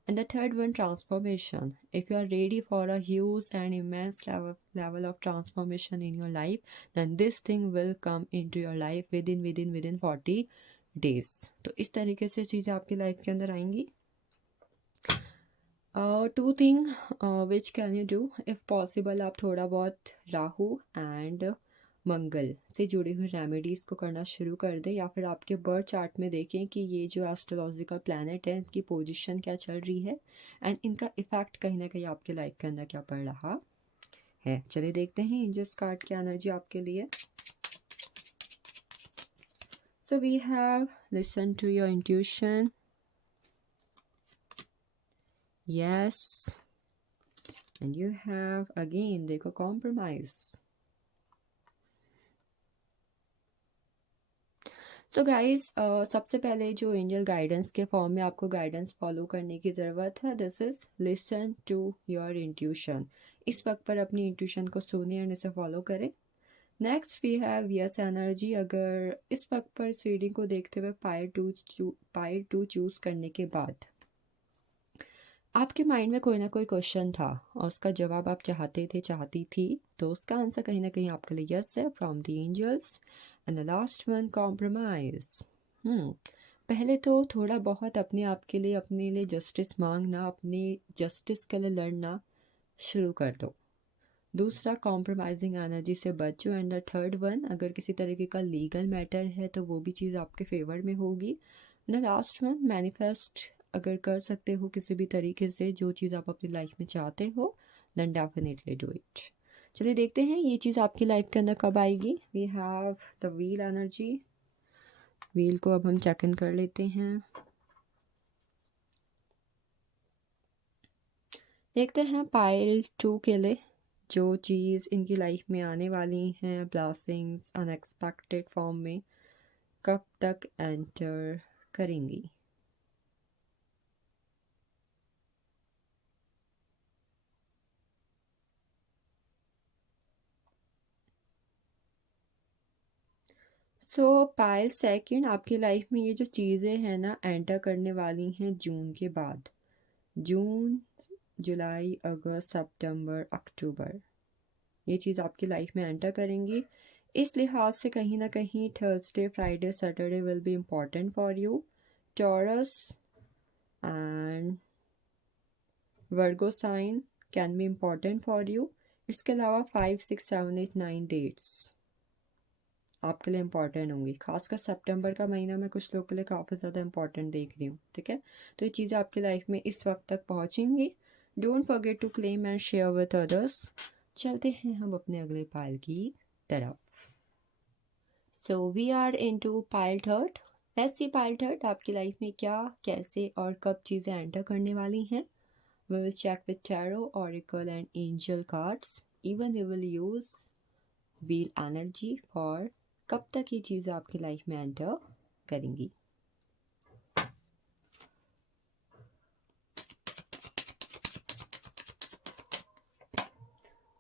And the third one, transformation. If you are ready for a huge and immense level of transformation in your life, then this thing will come into your life within 40 days. तो इस तरीके से चीज़ें आपकी लाइफ के अंदर आएंगी। Two thing which can you do, if possible आप थोड़ा बहुत राहु एंड मंगल से जुड़ी हुई रेमेडीज़ को करना शुरू कर दें, या फिर आपके बर्थ चार्ट में देखें कि ये जो एस्ट्रोलॉजिकल प्लैनेट है इनकी पोजीशन क्या चल रही है एंड इनका इफेक्ट कहीं ना कहीं आपके लाइफ के अंदर क्या पड़ रहा है। चलिए देखते हैं एंजल्स कार्ड की एनर्जी आपके लिए। So we have listen to your intuition, yes, and you have again देखो कॉम्प्रोमाइज। सो गाइज सबसे पहले जो एंजल गाइडेंस के फॉर्म में आपको गाइडेंस फॉलो करने की ज़रूरत है, this is listen to your intuition. इस वक्त पर अपनी इंट्यूशन को सुनिए और इसे फॉलो करें। Next we have yes energy. अगर इस वक्त पर इस रीडिंग को देखते हुए पायर टू चूज़ करने के बाद आपके माइंड में कोई ना कोई क्वेश्चन था और उसका जवाब आप चाहते थे, चाहती थी, तो उसका आंसर कहीं ना कहीं आपके लिए यस है from the angels. And the last one, compromise. पहले तो थोड़ा बहुत अपने लिए जस्टिस मांगना, अपनी जस्टिस के लिए लड़ना शुरू कर दो। दूसरा, कॉम्प्रोमाइजिंग एनर्जी से बचो। एंड द थर्ड वन, अगर किसी तरीके का लीगल मैटर है तो वो भी चीज़ आपके फेवर में होगी। द लास्ट वन, मैनिफेस्ट अगर कर सकते हो किसी भी तरीके से जो चीज़ आप अपनी लाइफ में चाहते हो, देन डेफिनेटली डू इट। चलिए देखते हैं ये चीज़ आपकी लाइफ के अंदर कब आएगी। We have the wheel energy. Wheel को अब हम चेक इन कर लेते हैं। देखते हैं पाइल 2 के लिए जो चीज़ इनकी लाइफ में आने वाली हैं, ब्लेसिंग्स अनएक्सपेक्टेड फॉर्म में, कब तक एंटर करेंगी। पायल सेकंड, आपकी लाइफ में ये जो चीज़ें हैं ना एंटर करने वाली हैं जून के बाद। जून, जुलाई, अगस्त, सितंबर, अक्टूबर, ये चीज़ आपकी लाइफ में एंटर करेंगी। इस लिहाज से कहीं ना कहीं Thursday, Friday, Saturday will be important for you. Taurus and Virgo sign can be important for you. इसके अलावा 5, 6, 7, 8, 9 डेट्स आपके लिए इम्पॉर्टेंट होंगी। खासकर सितंबर का महीना मैं कुछ लोगों के लिए काफ़ी ज़्यादा इम्पॉर्टेंट देख रही हूँ। ठीक है, तो ये चीज़ें आपकी लाइफ में इस वक्त तक पहुँचेंगी। Don't forget to claim and share with others. चलते हैं हम अपने अगले पाइल की तरफ। So we are into pile third. Let's see pile third आपकी लाइफ में क्या, कैसे और कब चीज़ें एंटर करने वाली हैं। We will check with tarot, oracle and angel cards. Even we will use wheel energy for कब तक ये चीज़ आपकी लाइफ में एंटर करेंगी।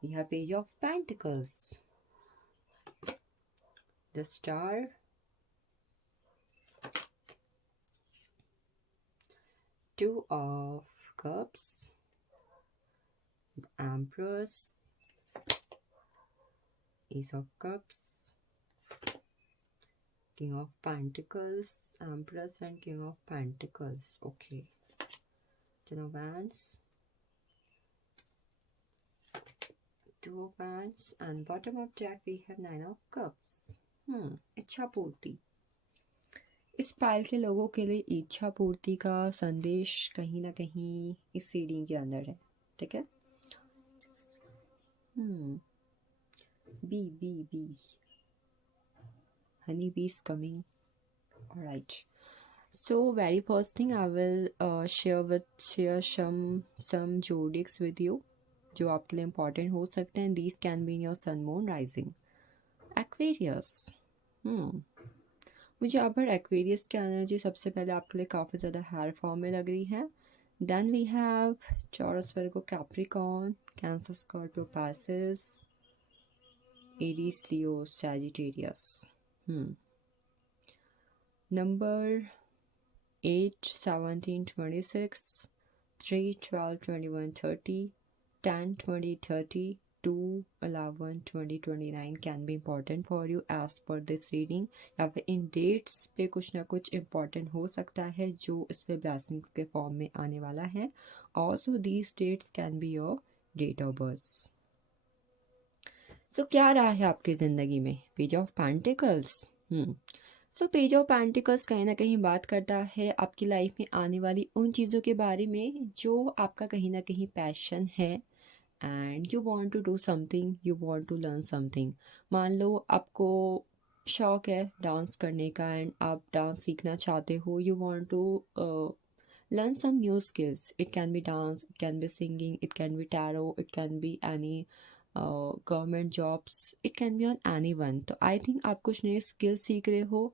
We have Page of Pentacles, the Star, Two of Cups, the Empress, Ace of Cups, King of Pentacles, Empress and King of Pentacles. Okay, Ten of Wands, Two of Wands, and bottom of deck we have Nine of Cups. इच्छा पूर्ति। इस पाइल के लोगों के लिए इच्छा पूर्ति का संदेश कहीं ना कहीं इस सीढ़ी के अंदर है। ठीक है, B honey bee is coming. All right, so very first thing I will share some zodiacs with you जो आपके लिए important हो सकते हैं। These can be in your sun, moon, rising. Aquarius, मुझे यहाँ पर एक्वेरियस की एनर्जी सबसे पहले आपके लिए काफ़ी ज़्यादा हायर फॉर्म में लग रही है। Then we have Taurus, Virgo, Capricorn, Cancer, Scorpio, Pisces, Aries, Leo, Sagittarius. Number 8, 17, 26, 3, 12, 21, 30, 10, 20, 30, 2, 11, 20, 29 can be important for you as per this reading। या फिर इन डेट्स पे कुछ ना कुछ इम्पॉर्टेंट हो सकता है जो इस पे ब्लेसिंग्स के फॉर्म में आने वाला है। Also these dates can be your date of birth. So क्या रहा है आपकी ज़िंदगी में? Page of pentacles. So page of pentacles कहीं ना कहीं बात करता है आपकी लाइफ में आने वाली उन चीज़ों के बारे में जो आपका कहीं ना कहीं पैशन है and you want to do something, you want to learn something. मान लो आपको शौक है डांस करने का एंड आप डांस सीखना चाहते हो, you want to learn some new skills. It can be dance, it can be singing, it can be tarot, it can be any government jobs, it can be on any one. तो आई थिंक आप कुछ नए स्किल सीख रहे हो,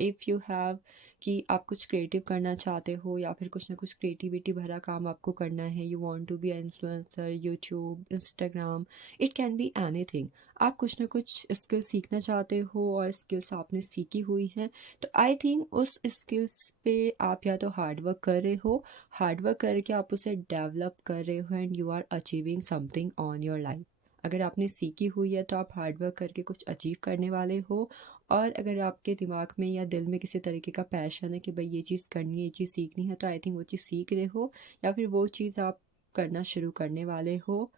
इफ़ यू हैव कि आप कुछ क्रिएटिव करना चाहते हो या फिर कुछ ना कुछ क्रिएटिविटी भरा काम आपको करना है, you want to be influencer, YouTube, Instagram, it can be anything. आप कुछ ना कुछ स्किल सीखना चाहते हो और स्किल्स आपने सीखी हुई हैं, तो आई थिंक उस स्किल्स पे आप या तो हार्ड वर्क कर रहे हो, हार्ड वर्क करके आप उसे डेवलप कर रहे हो and you are achieving something on your life. अगर आपने सीखी हुई है तो आप हार्ड वर्क करके कुछ अचीव करने वाले हो, और अगर आपके दिमाग में या दिल में किसी तरीके का पैशन है कि भाई ये चीज़ करनी है, ये चीज़ सीखनी है, तो आई थिंक वो चीज़ सीख रहे हो या फिर वो चीज़ आप करना शुरू करने वाले हो,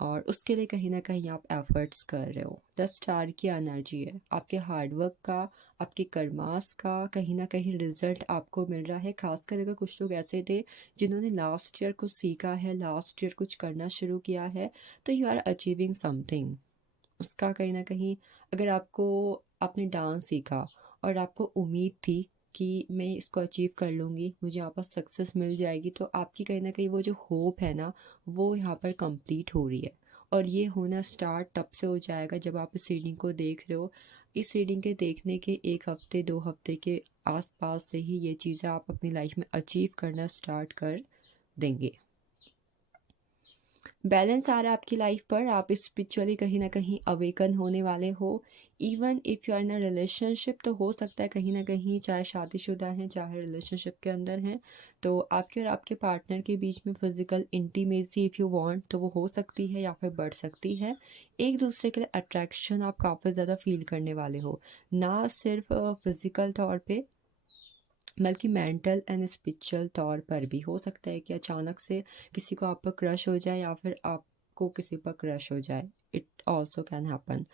और उसके लिए कहीं ना कहीं आप एफर्ट्स कर रहे हो। द स्टार की एनर्जी है आपके हार्डवर्क का, आपके कर्मास का, कहीं ना कहीं रिजल्ट आपको मिल रहा है। खासकर अगर कुछ लोग ऐसे थे जिन्होंने लास्ट ईयर कुछ सीखा है, लास्ट ईयर कुछ करना शुरू किया है, तो यू आर अचीविंग समथिंग उसका कहीं ना कहीं। अगर आपने डांस सीखा और आपको उम्मीद थी कि मैं इसको अचीव कर लूँगी, मुझे यहाँ पर सक्सेस मिल जाएगी, तो आपकी कहीं ना कहीं वो जो होप है ना, वो यहाँ पर कंप्लीट हो रही है। और ये होना स्टार्ट तब से हो जाएगा जब आप इस रीडिंग को देख रहे हो। इस रीडिंग के देखने के 1 हफ्ते 2 हफ्ते के आसपास से ही ये चीज़ें आप अपनी लाइफ में अचीव करना स्टार्ट कर देंगे। बैलेंस आ रहा है आपकी लाइफ पर, आप स्पिरिचुअली कहीं ना कहीं अवेकन होने वाले हो। Even if you are in a relationship, तो हो सकता है कहीं ना कहीं, चाहे शादीशुदा हैं चाहे रिलेशनशिप के अंदर हैं, तो आपके और आपके पार्टनर के बीच में physical intimacy if you want तो वो हो सकती है या फिर बढ़ सकती है। एक दूसरे के लिए अट्रैक्शन आप काफ़ी ज़्यादा फील करने वाले हो, ना सिर्फ फिजिकल तौर पे बल्कि मेंटल एंड स्पिरिचुअल तौर पर भी। हो सकता है कि अचानक से किसी को आप पर क्रश हो जाए या फिर आपको किसी पर क्रश हो जाए, it also can happen.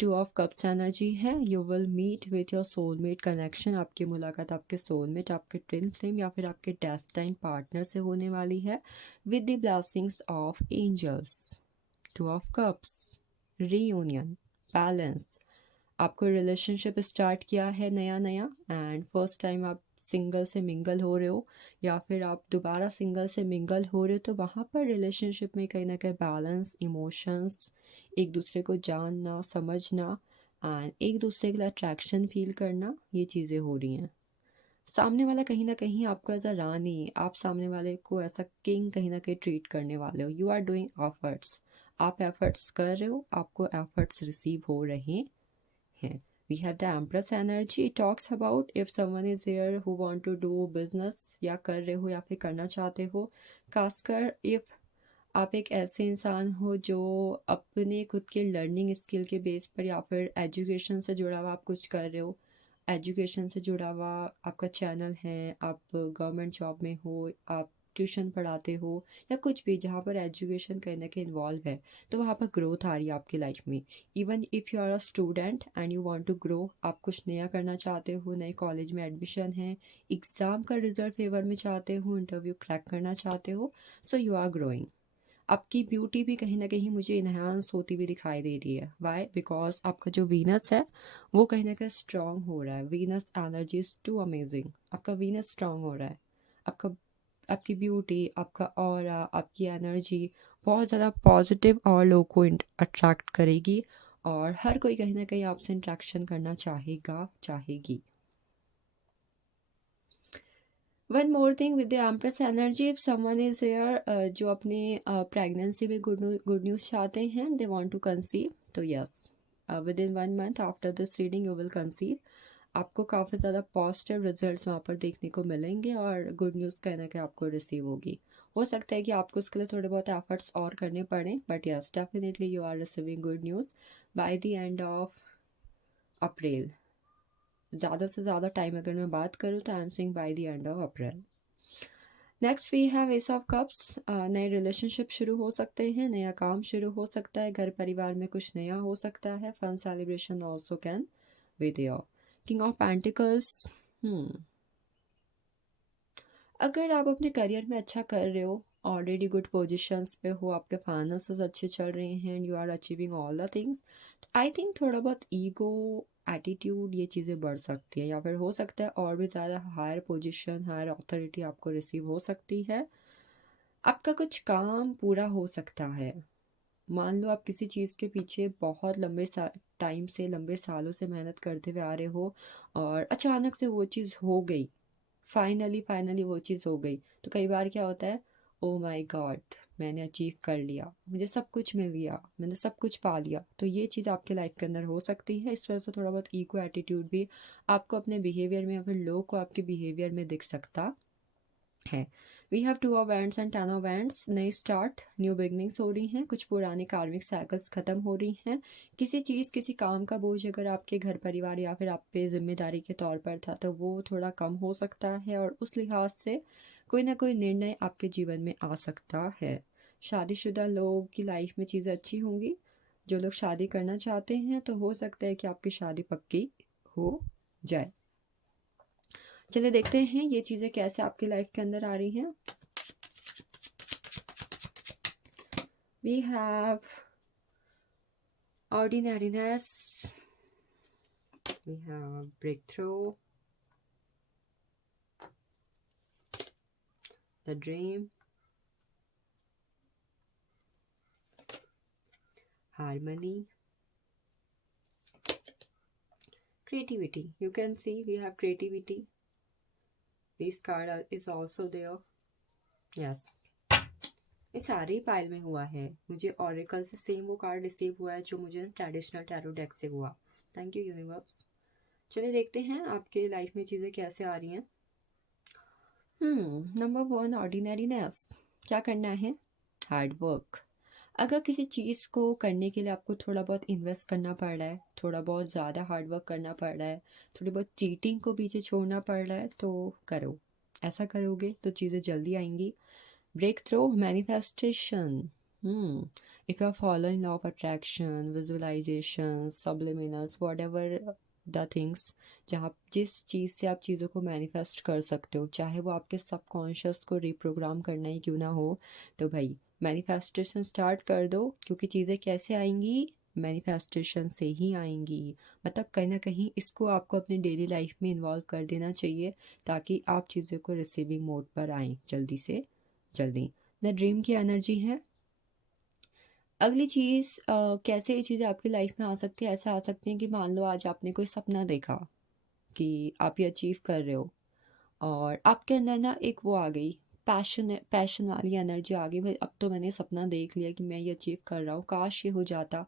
2 of cups energy है, you will meet with your soulmate connection, आपकी मुलाकात आपके सोलमेट, आपके ट्विन फ्लेम या फिर आपके डेस्टाइन पार्टनर से होने वाली है, with the blessings of angels. 2 of cups, reunion, balance. आपको रिलेशनशिप स्टार्ट किया है नया नया एंड फर्स्ट टाइम आप सिंगल से मिंगल हो रहे हो, या फिर आप दोबारा सिंगल से मिंगल हो रहे हो, तो वहाँ पर रिलेशनशिप में कहीं ना कहीं बैलेंस, इमोशंस, एक दूसरे को जानना समझना एंड एक दूसरे के लिए अट्रैक्शन फील करना, ये चीज़ें हो रही हैं। सामने वाला कहीं ना कहीं आपको एज अ रानी, आप सामने वाले को ऐसा किंग कहीं ना कहीं ट्रीट करने वाले हो। यू आर डूइंग एफर्ट्स, आप एफर्ट्स कर रहे हो, आपको एफर्ट्स रिसीव हो रहे हैं। We have the Empress energy. It talks about if someone is here who want to do business, या कर रहे हो या फिर करना चाहते हो। खासकर if आप एक ऐसे इंसान हो जो अपने खुद के लर्निंग स्किल के बेस पर या फिर एजुकेशन से जुड़ा हुआ आप कुछ कर रहे हो, एजुकेशन से जुड़ा हुआ आपका चैनल है, आप गवर्नमेंट जॉब में हो, आप ट्यूशन पढ़ाते हो, या कुछ भी जहाँ पर एजुकेशन कहीं ना कहीं इन्वॉल्व है, तो वहाँ पर ग्रोथ आ रही है आपकी लाइफ में। Even if you are a student and you want to grow, आप कुछ नया करना चाहते हो, नए कॉलेज में एडमिशन है, एग्ज़ाम का रिजल्ट फेवर में चाहते हो, इंटरव्यू क्रैक करना चाहते हो, सो यू आर ग्रोइंग। आपकी ब्यूटी भी कहीं ना कहीं मुझे इन्हांस होती हुई दिखाई दे रही है। वाई? बिकॉज आपका जो वीनस है वो कहीं ना कहीं स्ट्रांग हो रहा है। Venus energy is too amazing, आपका वीनस स्ट्रांग हो रहा है। आपका आपकी ब्यूटी, आपका ऑरा, आपकी एनर्जी बहुत ज़्यादा पॉजिटिव और लोगों को अट्रैक्ट करेगी, और हर कोई कहीं ना कहीं आपसे इंट्रैक्शन करना चाहेगा चाहेगी। One more thing with the empress energy, if someone is here जो अपने प्रेगनेंसी में गुड न्यूज़ चाहते हैं, दे वांट टू कंसीव, तो yes, with in 1 month after this reading you will conceive. आपको काफ़ी ज़्यादा पॉजिटिव रिजल्ट्स वहाँ पर देखने को मिलेंगे और गुड न्यूज़ कहना कि आपको रिसीव होगी। हो सकता है कि आपको उसके लिए थोड़े बहुत एफर्ट्स और करने पड़ें, but yes definitely you are receiving good news by the end of April. ज़्यादा से ज़्यादा टाइम अगर मैं बात करूँ तो I am saying by the end of April. Next we have ace of cups, नए रिलेशनशिप शुरू हो सकते हैं, नया काम शुरू हो सकता है, घर परिवार में कुछ नया हो सकता है, fun celebration also can be there. King of pentacles, अगर आप अपने करियर में अच्छा कर रहे हो, ऑलरेडी गुड पोजीशंस पे हो, आपके फाइनेंसेस अच्छे चल रहे हैं, you are achieving all the things, I think थोड़ा बहुत ईगो, एटीट्यूड, ये चीज़ें बढ़ सकती हैं, या फिर हो सकता है और भी ज़्यादा हायर पोजीशन, हायर अथॉरिटी आपको रिसीव हो सकती है। आपका कुछ काम पूरा हो सकता है, मान लो आप किसी चीज़ के पीछे बहुत लंबे टाइम से, लंबे सालों से मेहनत करते हुए आ रहे हो और अचानक से वो चीज़ हो गई, फाइनली वो चीज़ हो गई। तो कई बार क्या होता है, ओ माय गॉड, मैंने अचीव कर लिया, मुझे सब कुछ मिल गया, मैंने सब कुछ पा लिया। तो ये चीज़ आपके लाइफ के अंदर हो सकती है। इस वजह से थोड़ा बहुत ईगो एटीट्यूड भी आपको अपने बिहेवियर में या फिर लोग को आपके बिहेवियर में दिख सकता है। We have 2 events and 10 events. नई स्टार्ट, न्यू बिगनिंग्स हो रही हैं, कुछ पुरानी कार्मिक साइकिल्स खत्म हो रही हैं। किसी चीज़, किसी काम का बोझ अगर आपके घर परिवार या फिर आप पे जिम्मेदारी के तौर पर था तो वो थोड़ा कम हो सकता है और उस लिहाज से कोई ना कोई निर्णय आपके जीवन में आ सकता है। शादीशुदा लोग की लाइफ में चीज़ें अच्छी होंगी। जो लोग शादी करना चाहते हैं तो हो सकता है कि आपकी शादी पक्की हो जाए। चलिए देखते हैं ये चीज़ें कैसे आपकी लाइफ के अंदर आ रही हैं। We have ordinariness, we have breakthrough, the dream, harmony, creativity. You can see we have creativity. This card is also there. Yes, ये सारी पाइल में हुआ है। मुझे ऑरेकल से सेम वो कार्ड रिसीव हुआ है जो मुझे ट्रेडिशनल टैरो डेक से हुआ। Thank you universe. चलिए देखते हैं आपके लाइफ में चीज़ें कैसे आ रही हैं। Number 1, ordinariness. क्या करना है? Hard work. अगर किसी चीज़ को करने के लिए आपको थोड़ा बहुत इन्वेस्ट करना पड़ रहा है, थोड़ा बहुत ज़्यादा हार्ड वर्क करना पड़ रहा है, थोड़ी बहुत चीटिंग को पीछे छोड़ना पड़ रहा है तो करो। ऐसा करोगे तो चीज़ें जल्दी आएंगी। Breakthrough, manifestation. If you are following law of attraction, visualisation, subliminals, whatever the things, जहाँ जिस चीज़ से आप चीज़ों को मैनिफेस्ट कर सकते हो, चाहे वो आपके सबकॉन्शियस को रिप्रोग्राम करना ही क्यों ना हो, तो भाई मैनिफेस्टेशन स्टार्ट कर दो। क्योंकि चीज़ें कैसे आएंगी? मैनिफेस्टेशन से ही आएंगी। मतलब कहीं ना कहीं इसको आपको अपनी डेली लाइफ में इन्वॉल्व कर देना चाहिए ताकि आप चीज़ों को रिसीविंग मोड पर आएँ जल्दी से जल्दी। द ड्रीम की एनर्जी है। अगली चीज़, कैसे ये चीज़ें आपकी लाइफ में आ सकती है? ऐसा आ सकती है कि मान लो आज आपने कोई सपना देखा कि आप ये अचीव कर रहे हो और आपके अंदर ना एक वो आ गई, पैशन वाली एनर्जी आ गई। भाई अब तो मैंने सपना देख लिया कि मैं ये अचीव कर रहा हूँ, काश ये हो जाता,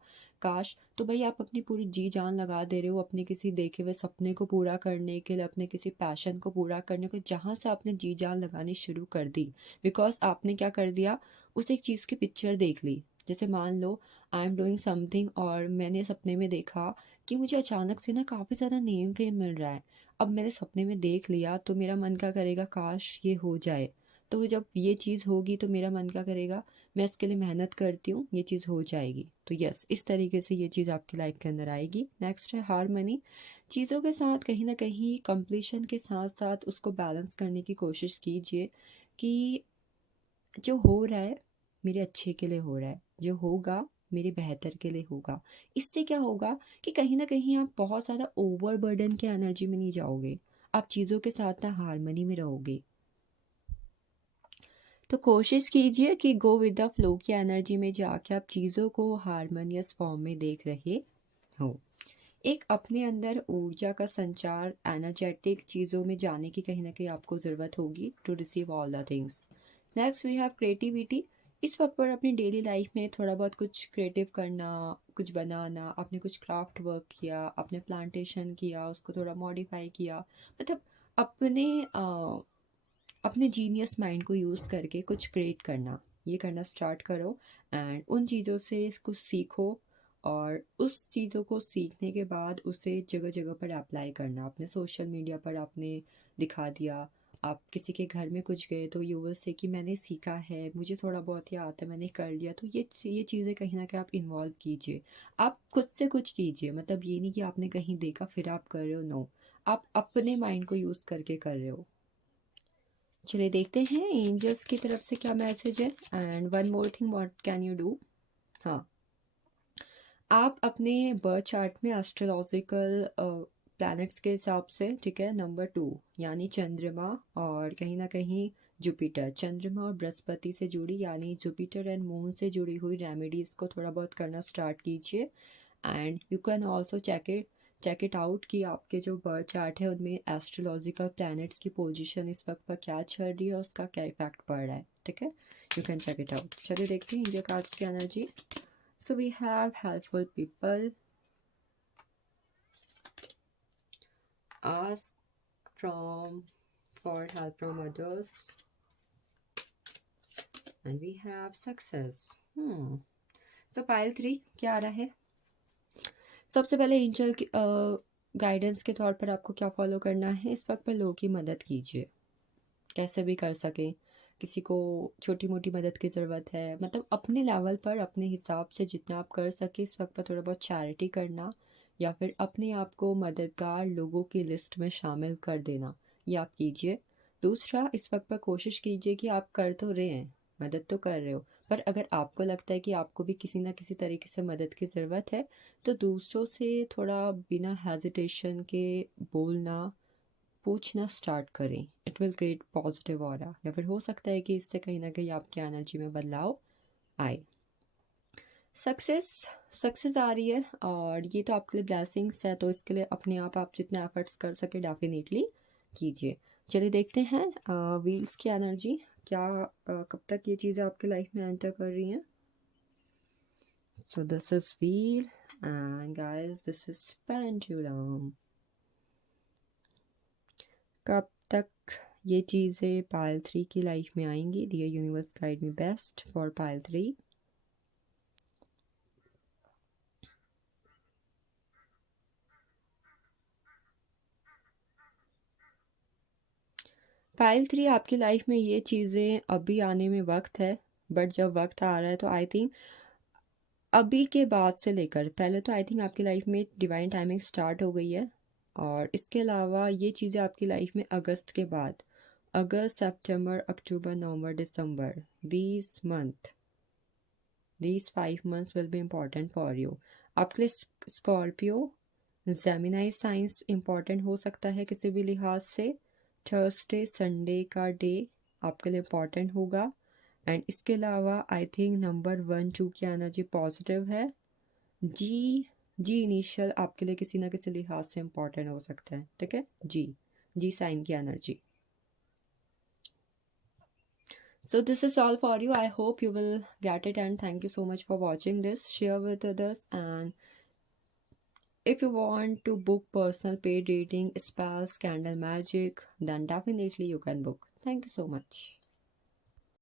काश। तो भाई आप अपनी पूरी जी जान लगा दे रहे हो अपने किसी देखे हुए सपने को पूरा करने के लिए, अपने किसी पैशन को पूरा करने को, जहाँ से आपने जी जान लगानी शुरू कर दी। बिकॉज आपने क्या कर दिया, उस एक चीज़ की पिक्चर देख ली। जैसे मान लो आई एम डूइंग समथिंग और मैंने सपने में देखा कि मुझे अचानक से ना काफ़ी ज़्यादा नेम फेम मिल रहा है। अब मैंने सपने में देख लिया तो मेरा मन क्या करेगा, काश ये हो जाए। तो वो जब ये चीज़ होगी तो मेरा मन क्या करेगा, मैं इसके लिए मेहनत करती हूँ, ये चीज़ हो जाएगी। तो यस, इस तरीके से ये चीज़ आपकी लाइफ के अंदर आएगी। नेक्स्ट है हारमनी। चीज़ों के साथ कहीं ना कहीं कंप्लीशन के साथ साथ उसको बैलेंस करने की कोशिश कीजिए कि जो हो रहा है मेरे अच्छे के लिए हो रहा है, जो होगा मेरे बेहतर के लिए होगा। इससे क्या होगा कि कहीं ना कहीं आप बहुत ज़्यादा ओवर बर्डन के एनर्जी में नहीं जाओगे, आप चीज़ों के साथ ना हारमनी में रहोगे। तो कोशिश कीजिए कि गो विद द फ्लो की एनर्जी में जाके आप चीज़ों को हारमोनियस फॉर्म में देख रहे हो। एक अपने अंदर ऊर्जा का संचार, एनर्जेटिक चीज़ों में जाने की कहीं ना कहीं आपको ज़रूरत होगी to receive all the things. Next we have creativity. इस वक्त पर अपनी डेली लाइफ में थोड़ा बहुत कुछ क्रिएटिव करना, कुछ बनाना, आपने कुछ क्राफ्ट वर्क किया, आपने प्लांटेशन किया, उसको थोड़ा मॉडिफाई किया, मतलब अपने अपने जीनियस माइंड को यूज़ करके कुछ क्रिएट करना, ये करना स्टार्ट करो। एंड उन चीज़ों से इसको सीखो और उस चीज़ों को सीखने के बाद उसे जगह जगह पर अप्लाई करना। अपने सोशल मीडिया पर आपने दिखा दिया, आप किसी के घर में कुछ गए तो यू विल से कि मैंने सीखा है, मुझे थोड़ा बहुत ये आता है, मैंने कर लिया। तो ये चीज़ें कहीं ना कहीं आप इन्वॉल्व कीजिए, आप खुद से कुछ कीजिए। मतलब ये नहीं कि आपने कहीं देखा फिर आप कर रहे हो, नो, आप अपने माइंड को यूज़ करके कर रहे हो। चलिए देखते हैं एंजल्स की तरफ से क्या मैसेज है। And one more thing, what can you do. हाँ, आप अपने बर्थ चार्ट में एस्ट्रोलॉजिकल प्लैनेट्स के हिसाब से, ठीक है, नंबर 2 यानी चंद्रमा और कहीं ना कहीं जुपिटर, चंद्रमा और बृहस्पति से जुड़ी यानी जुपिटर एंड मून से जुड़ी हुई रेमेडीज़ को थोड़ा बहुत करना स्टार्ट कीजिए। And you can also check it out कि आपके जो बर्थ चार्ट है उनमें एस्ट्रोलॉजिकल प्लैनेट्स की पोजीशन इस वक्त पर क्या चल रही है और उसका क्या इफेक्ट पड़ रहा है, ठीक है, you can check it out. चलिए देखते हैं इंडिया कार्ड्स की energy. So we have helpful people, ask for help from others, and we have success. So pile 3 क्या आ रहा है? सबसे पहले एंजल गाइडेंस के तौर पर आपको क्या फॉलो करना है इस वक्त पर? लोगों की मदद कीजिए, कैसे भी कर सकें। किसी को छोटी मोटी मदद की ज़रूरत है, मतलब अपने लेवल पर अपने हिसाब से जितना आप कर सके इस वक्त पर थोड़ा बहुत चैरिटी करना या फिर अपने आप को मददगार लोगों की लिस्ट में शामिल कर देना, ये आप कीजिए। दूसरा, इस वक्त पर कोशिश कीजिए कि आप कर तो रहे हैं, मदद तो कर रहे हो, पर अगर आपको लगता है कि आपको भी किसी ना किसी तरीके से मदद की ज़रूरत है तो दूसरों से थोड़ा बिना हेजिटेशन के बोलना, पूछना स्टार्ट करें। It will create positive aura, या फिर हो सकता है कि इससे कहीं ना कहीं आपकी एनर्जी में बदलाव आए। सक्सेस आ रही है और ये तो आपके लिए ब्लेसिंग्स है, तो इसके लिए अपने आप जितने एफर्ट्स कर सके डेफिनेटली कीजिए। चलिए देखते हैं व्हील्स की एनर्जी क्या, कब तक ये चीज़ें आपकी लाइफ में एंटर कर रही हैं। So this is wheel and guys this is pendulum. कब तक ये चीज़ें पाइल 3 की लाइफ में आएंगी? Dear universe guide me best for pile 3। Pile 3 आपकी लाइफ में ये चीज़ें अभी आने में वक्त है, बट जब वक्त आ रहा है तो आई थिंक अभी के बाद से लेकर पहले तो आई थिंक आपकी लाइफ में डिवाइन टाइमिंग स्टार्ट हो गई है, और इसके अलावा ये चीज़ें आपकी लाइफ में अगस्त के बाद, अगस्त, सितंबर, अक्टूबर, नवंबर, दिसंबर, these 5 months will be important for you। आपके लिए स्कॉर्पियो, जेमिनाई साइंस इम्पॉर्टेंट हो सकता है किसी भी लिहाज से। थर्सडे संडे का डे आपके लिए इम्पॉर्टेंट होगा। एंड इसके अलावा आई थिंक नंबर 1 2 की एनर्जी पॉजिटिव है। जी इनिशियल आपके लिए किसी ना किसी लिहाज से इम्पॉर्टेंट हो सकता है, ठीक है, जी साइन की energy. So this is all for you. I hope you will get it, and thank you so much for watching this. Share with others, and if you want to book personal paid reading, spells, candle magic, then definitely you can book. Thank you so much.